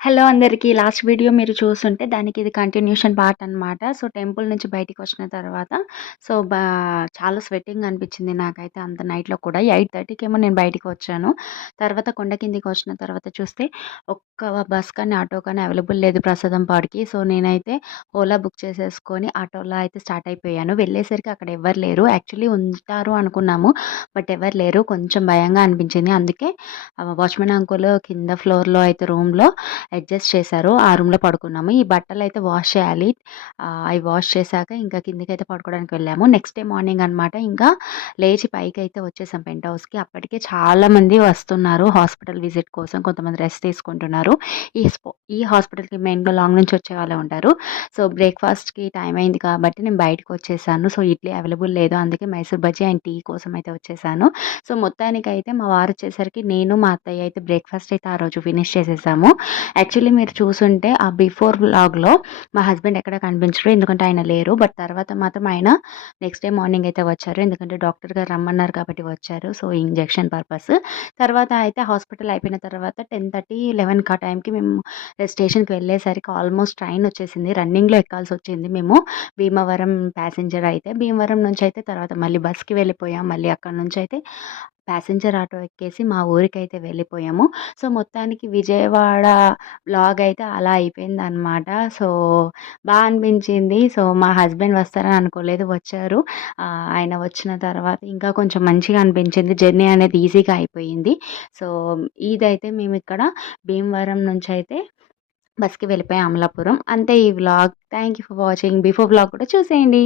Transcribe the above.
Hello అందరికీ. Last video మీరు చూసుంటే దానికి ఇది కంటిన్యూషన్ పార్ట్ అనమాట. సో, టెంపుల్ నుంచి బయటికొచ్చిన తర్వాత సో, చాలా స్వెట్టింగ్ అనిపించింది నాకైతే అంత నైట్‌లో కూడా. 8:30కేమో నేను బయటికొచ్చాను. తర్వాత కొండ కిందకొచ్చిన తర్వాత చూస్తే ఒక్క బస్ కానీ, ఆటో కానీ అవైలబుల్ లేదు ప్రసాదం పాడుకి. సో, నేనైతే ఓలా బుక్ చేసేసుకొని ఆటోలో అయితే స్టార్ట్ అయిపోయాను. వెళ్ళేసరికి అక్కడ ఎవ్వరు లేరు. యాక్చువల్లీ ఉంటారు అనుకున్నాము. బట్ ఎవరు లేరు. కొంచెం భయంగా అనిపించింది. అందుకే వాచ్‌మెన్ అంకుల్ కింద ఫ్లోర్‌లో అయితే రూమ్‌లో అడ్జస్ట్ చేశారు. ఆ రూమ్‌లో పడుకున్నాము. ఈ బట్టలైతే వాష్ చేయాలి. అవి వాష్ చేశాక ఇంకా కిందకైతే పడుకోవడానికి వెళ్ళాము. నెక్స్ట్ డే మార్నింగ్ అనమాట ఇంకా లేచి పైకైతే వచ్చేసాం పెంట్ హౌస్‌కి. అప్పటికే చాలామంది వస్తున్నారు హాస్పిటల్ విజిట్ కోసం. కొంతమంది రెస్ట్ తీసుకుంటున్నారు. ఈ హాస్పిటల్‌కి మెయిన్‌గా లాంగ్ నుంచి వచ్చేవాళ్ళే ఉంటారు. సో, బ్రేక్‌ఫాస్ట్‌కి టైం అయింది కాబట్టి నేను బయటకొచ్చేసాను. సో, ఇడ్లీ అవైలబుల్ లేదు. అందుకే మైసూర్ బజ్జీ అండ్ టీ కోసం అయితే వచ్చేసాను. సో, మొత్తానికైతే మా వారొచ్చేసరికి నేను, మా అత్తయ్య అయితే బ్రేక్‌ఫాస్ట్ అయితే ఆ రోజు ఫినిష్ చేసేసాము. యాక్చువల్లీ మీరు చూసుంటే ఆ బిఫోర్ వ్లాగ్‌లో మా హస్బెండ్ ఎక్కడ కనిపించరు. ఎందుకంటే ఆయన లేరు. బట్ తర్వాత మాత్రం ఆయన నెక్స్ట్ డే మార్నింగ్ అయితే వచ్చారు. ఎందుకంటే డాక్టర్ గారు రమ్మన్నారు కాబట్టి వచ్చారు. So, injection purpose. తర్వాత అయితే హాస్పిటల్ అయిపోయిన తర్వాత 10:30, 11కి ఆ టైంకి మేము స్టేషన్‌కి వెళ్ళేసరికి ఆల్మోస్ట్ ట్రైన్ వచ్చేసింది. రన్నింగ్‌లో ఎక్కాల్సొచ్చింది మేము. భీమవరం ప్యాసింజర్ అయితే. భీమవరం నుంచయితే తర్వాత మళ్ళీ బస్‌కి వెళ్ళిపోయాం. మళ్ళీ అక్కడి నుంచయితే ప్యాసింజర్ ఆటో ఎక్కేసి మా ఊరికైతే వెళ్ళిపోయాము. సో, మొత్తానికి విజయవాడ వ్లాగ్ అయితే అలా అయిపోయిందనమాట. సో, అనిపించింది. సో, మా హస్బెండ్ వస్తారని అనుకోలేదు. వచ్చారు. ఆయన వచ్చిన తర్వాత ఇంకా కొంచెం మంచిగా అనిపించింది. జర్నీ అనేది ఈజీగా అయిపోయింది. సో, ఇదైతే మేమిక్కడ భీమవరం నుంచయితే బస్‌కి వెళ్ళిపోయాం అమలాపురం. అంతే ఈ vlog. Thank you for watching. Before vlog కూడా చూసేయండి.